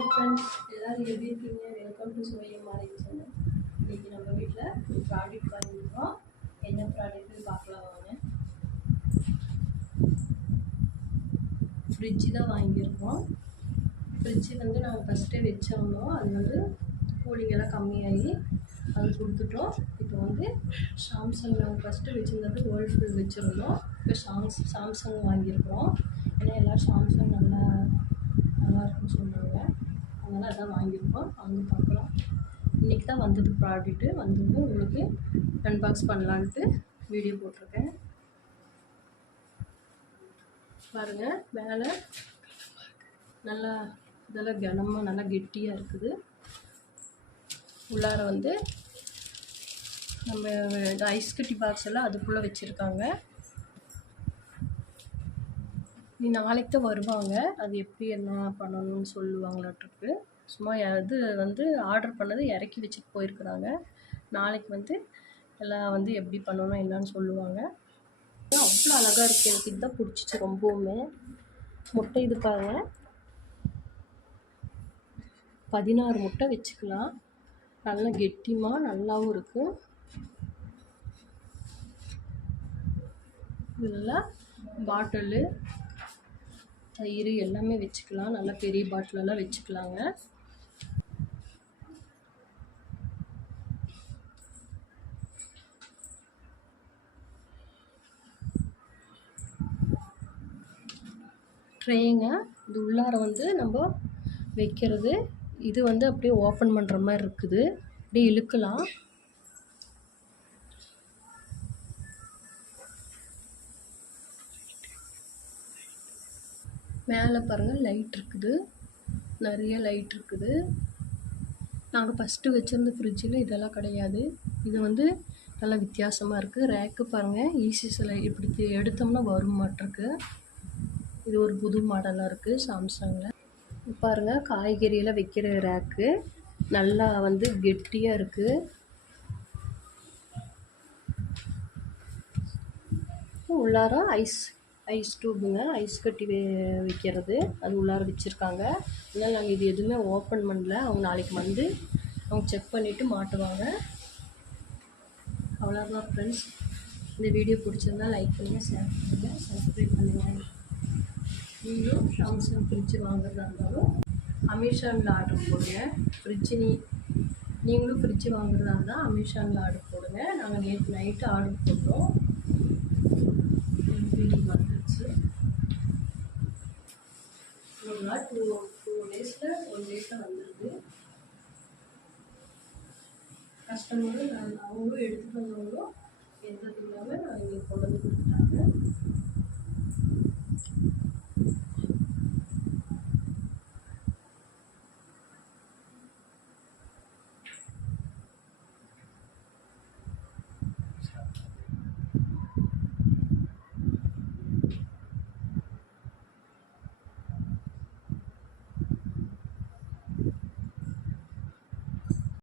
Hello friends, எல்லோரும் எப்படி இருக்கீங்க? வெல்கம் டு சுவையை மாறி சேனல். இன்றைக்கி நம்ம வீட்டில் ப்ராடக்ட் வாங்கியிருக்கோம். என்ன ப்ராடக்ட்னு பார்க்கலாம் வாங்க. ஃப்ரிட்ஜு தான் வாங்கியிருக்கோம். ஃப்ரிட்ஜு வந்து நாங்கள் ஃபஸ்ட்டே வச்சிருந்தோம். அது வந்து கூலிங்கெல்லாம் கம்மியாகி அது கொடுத்துட்டோம். இப்போ வந்து சாம்சங் நாங்கள் ஃபஸ்ட்டு வச்சுருந்தது வேர்ல்ஃபுல் வச்சுருந்தோம். இப்போ சாம்சங் வாங்கியிருக்கிறோம். ஏன்னா எல்லோரும் சாம்சங் நல்லா இருக்குன்னு சொன்னாங்க. அதனால் அதான் வாங்கியிருக்கோம். வாங்கி பார்க்கலாம். இன்றைக்கி தான் வந்தது ப்ராடக்ட்டு. வந்தது உங்களுக்கு அன்பாக்ஸ் பண்ணலான்ட்டு வீடியோ போட்டிருக்கேன். பாருங்கள், மேலே நல்லா இதெல்லாம் கனமாக நல்லா கெட்டியாக இருக்குது. உள்ளார வந்து நம்ம ஐஸ் கட்டி பாக்ஸ் எல்லாம் அதுக்குள்ளே வச்சுருக்காங்க. நீ நாளைக்கு தான் வருவாங்க. அது எப்படி என்ன பண்ணணும்னு சொல்லுவாங்களாட்ருக்கு. சும்மா அது வந்து ஆர்டர் பண்ணது இறக்கி வச்சுட்டு போயிருக்கிறாங்க. நாளைக்கு வந்து எல்லாம் வந்து எப்படி பண்ணணும் என்னன்னு சொல்லுவாங்க. அவ்வளோ அழகாக இருக்குது. எனக்கு இதுதான் பிடிச்சிச்சு ரொம்பவுமே. முட்டை இது பாருங்க, 16 முட்டை வச்சுக்கலாம். நல்லா கெட்டிமாக நல்லாவும் இருக்குது. இதெல்லாம் பாட்டிலு தயிர் எல்லாமே வச்சுக்கலாம். நல்லா பெரிய பாட்டிலெல்லாம் வச்சுக்கலாங்க. ட்ரேங்க, இது உள்ளார வந்து நம்ம வைக்கிறது. இது வந்து அப்படியே ஓப்பன் பண்ணுற மாதிரி இருக்குது. அப்படியே இழுக்கலாம். மேலே பாருங்கள் லைட் இருக்குது, நிறைய லைட் இருக்குது. நாங்கள் ஃபஸ்ட்டு வச்சுருந்த ஃப்ரிட்ஜில் இதெல்லாம் கிடையாது. இது வந்து நல்லா வித்தியாசமாக இருக்குது. ரேக்கு பாருங்கள், ஈஸிஸில் இப்படி எடுத்தோம்னா வரும் மாட்டிருக்கு. இது ஒரு புது மாடலாக இருக்குது சாம்சங்கில். பாருங்கள், காய்கறியெல்லாம் வைக்கிற ரேக்கு நல்லா வந்து கெட்டியாக இருக்குது. உள்ளார ஐஸ் டியூபுங்க, ஐஸ் கட்டி வைக்கிறது அது உள்ளார வச்சுருக்காங்க. அதனால் நாங்கள் இது எதுவுமே ஓப்பன் பண்ணல. அவங்க நாளைக்கு வந்து அவங்க செக் பண்ணிவிட்டு மாட்டுவாங்க. அவ்வளோதான் ஃப்ரெண்ட்ஸ். இந்த வீடியோ பிடிச்சிருந்தா லைக் பண்ணுங்கள், ஷேர் பண்ணுங்கள், சப்ஸ்கிரைப் பண்ணுங்கள். நீங்களும் சாம்சங் ஃப்ரிட்ஜு வாங்குறதா இருந்தாலும் அமேசானில் ஆர்டர் போடுங்க. நீங்களும் ஃப்ரிட்ஜு வாங்குறதா இருந்தால் அமேசானில் ஆர்டர் போடுங்க. நாங்கள் நேற்று நைட்டு ஆர்டர் போட்டோம். வீடியோ வந்துருச்சு. ஒரு நாள் 2 டேஸில் 1 டேஸில் வந்துருக்கு. கஸ்டமரும் அவங்களும் எடுத்துகிட்டு வந்தவங்களும் எந்த இல்லாமல் எங்களுக்கு கொண்டு வந்து கொடுத்துட்டாங்க.